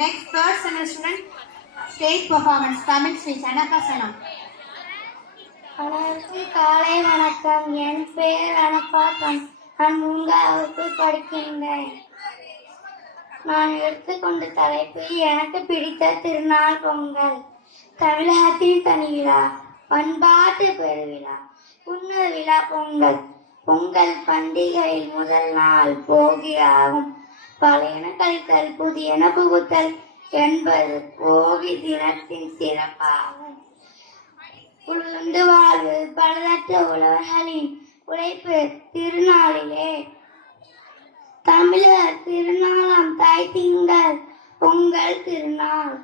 Next, third standard student, stage performance, Tamil speech, Anakasanam. அனைவருக்கும் காலை வணக்கம். என் பெயர் அனபாக்கம். நான் 3ஆம் வகுப்பு படிக்கின்றேன். நான் எடுத்துக்கொண்ட தலைப்பு எனக்கு பிடித்த திருநாள் பொங்கல். தமிழகத்தின் தனி விழா, பண்பாட்டு பெருவிழா, புன்னர் விழா பொங்கல். பொங்கல் பண்டிகையில் முதல் நாள் போகி ஆகும். பழையன கழித்தல் புதியன புகுத்தல் என்பது போகி தினத்தின் சிறப்பாகும். உளுந்து வாழ்வு பலதற்ற உழவர்களின் உழைப்பு திருநாளிலே தமிழர் திருநாளாம் தாய் திங்கள் பொங்கல் திருநாள்.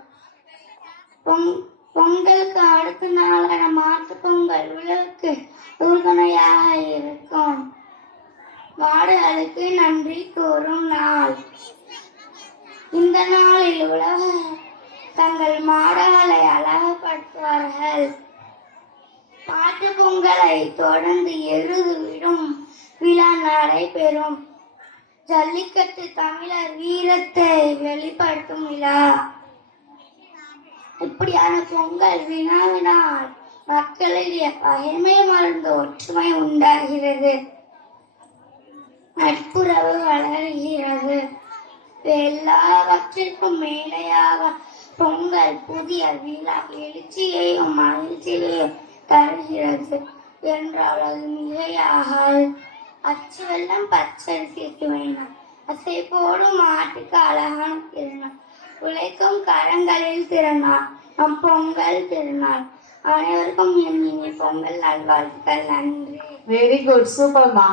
பொங்கலுக்கு அடுத்த நாளான மாட்டு பொங்கல் உழவுக்கு உறுதுணையாக இருக்கும். மாடுகளுக்கு நன்றி கூறும் நாள். இந்த நாளில் உழவர் தங்கள் மாடுகளை அழகுபடுத்துவார்கள். மாட்டு பொங்கலை தொடர்ந்து எருது விடும் விழா நடைபெறும். ஜல்லிக்கட்டு தமிழர் வீரத்தை வெளிப்படுத்தும் விழா. இப்படியான பொங்கல் விழாவினால் மக்களிடையே பகைமை மறந்து ஒற்றுமை உண்டாகிறது, நட்புறவு வளர்கிறது. எல்லாவற்றிற்கும் மேலையாக பொங்கல் புதிய விழா எழுச்சியையும் மகிழ்ச்சியையும் தருகிறது என்றால் அது மிகையாக. அச்சு வெள்ளம் பச்சரிசிக்கு வேணும், அசை போடும் மாட்டுக்கு அழகான திருநாள். உழைக்கும் கரங்களில் திருநாள் நம் பொங்கல் திருநாள். அனைவருக்கும் என் இனி பொங்கல் நல்வாழ்த்துக்கள். நன்றி. Very good, super ma.